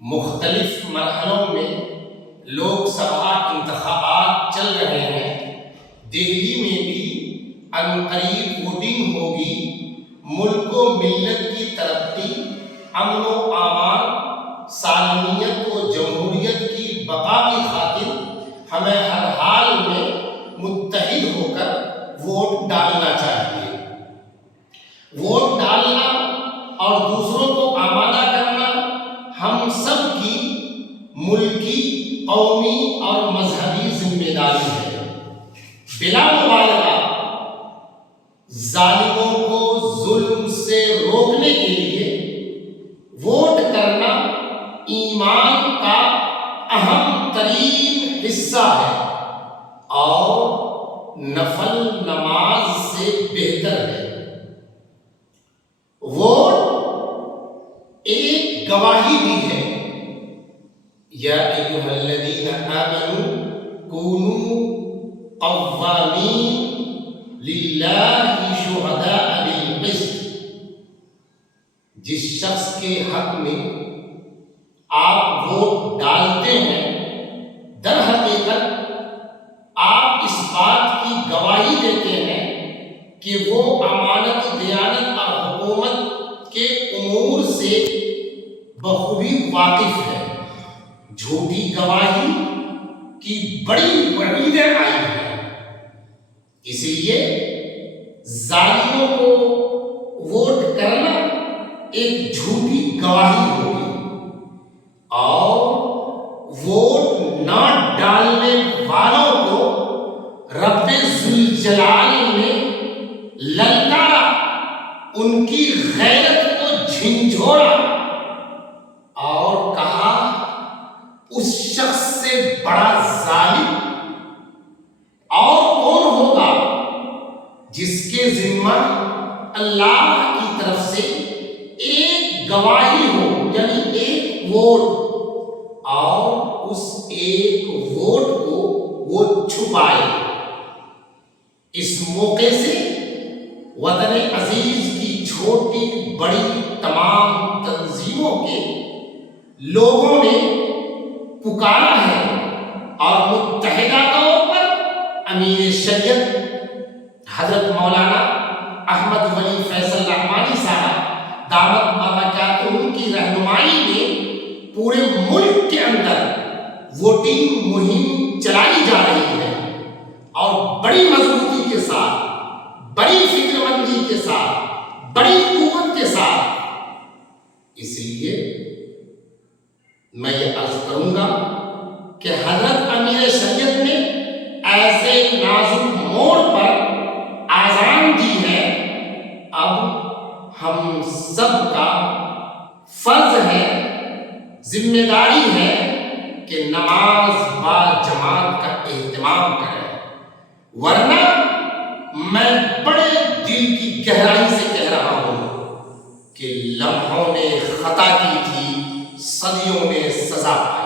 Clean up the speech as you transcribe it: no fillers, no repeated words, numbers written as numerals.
مختلف مرحلوں میں لوک سبھا انتخابات چل رہے ہیں۔ دہلی میں بھی عنقریب ووٹنگ ہوگی۔ ملک و ملت کی ترقی، امن و امان، سالمیت و جمہوریت کی بقا کی خاطر ہمیں ہر حال میں متحد ہو کر ووٹ ڈالنا چاہیے۔ ووٹ ڈالنا اور دوسروں کو آمادہ کرنا ہم سب کی ملکی، قومی اور مذہبی ذمہ داری ہے۔ بلا مبالغہ ظالموں کو ظلم سے روکنے کے لیے ووٹ کرنا ایمان کا اہم ترین حصہ ہے اور نفل نماز سے بہتر ہے۔ ووٹ ایک گواہی بھی ہے۔ یا ایھا الذین آمنوا کونوا قوامین للہ شہداء بالقسط۔ جس شخص کے حق میں آپ ووٹ ڈالتے ہیں، در حقیقت آپ اس بات کی گواہی دیتے ہیں کہ وہ امانت، دیانت اور حکومت کے امور سے بخوبی واقف ہے۔ جھوٹی گواہی کی بڑی وعیدیں آئی ہیں، اس لیے ظالموں کو ووٹ کرنا ایک جھوٹی گواہی ہوگی، اور ووٹ نہ ڈالنے والوں کو رب ذوالجلال نے للکارا، ان کی غیرت کو جھنجھوڑا اور کہا اس شخص سے بڑا ظالم اور کون ہوگا جس کے ذمہ اللہ کی طرف سے ایک گواہی ہو، یعنی ایک ووٹ، اور اس ایک ووٹ کو وہ چھپائے۔ اس موقع سے وطن عزیز کی چھوٹی بڑی تمام تنظیموں کے لوگوں نے پکارا ہے اور متحدہ طور پر امیر شریعت حضرت مولانا احمد ولی فیصل رحمانی صاحب دامت برکاتہم کی رہنمائی میں پورے ملک کے اندر ووٹنگ مہم چلائی جا رہی ہے، اور بڑی مضبوطی کے ساتھ، بڑی فکر مندی کے ساتھ، بڑی قوت کے ساتھ۔ اس لیے میں یہ عرض کروں گا کہ حضرت امیر شریعت نے ایسے نازک موڑ پر آذان دی ہے، اب ہم سب کا فرض ہے، ذمہ داری ہے کہ نماز با جماعت کا اہتمام کریں، ورنہ میں بڑے دل کی گہرائی سے کہہ رہا ہوں کہ لمحوں نے خطا کی تھی، صدیوں نے سزا پائی۔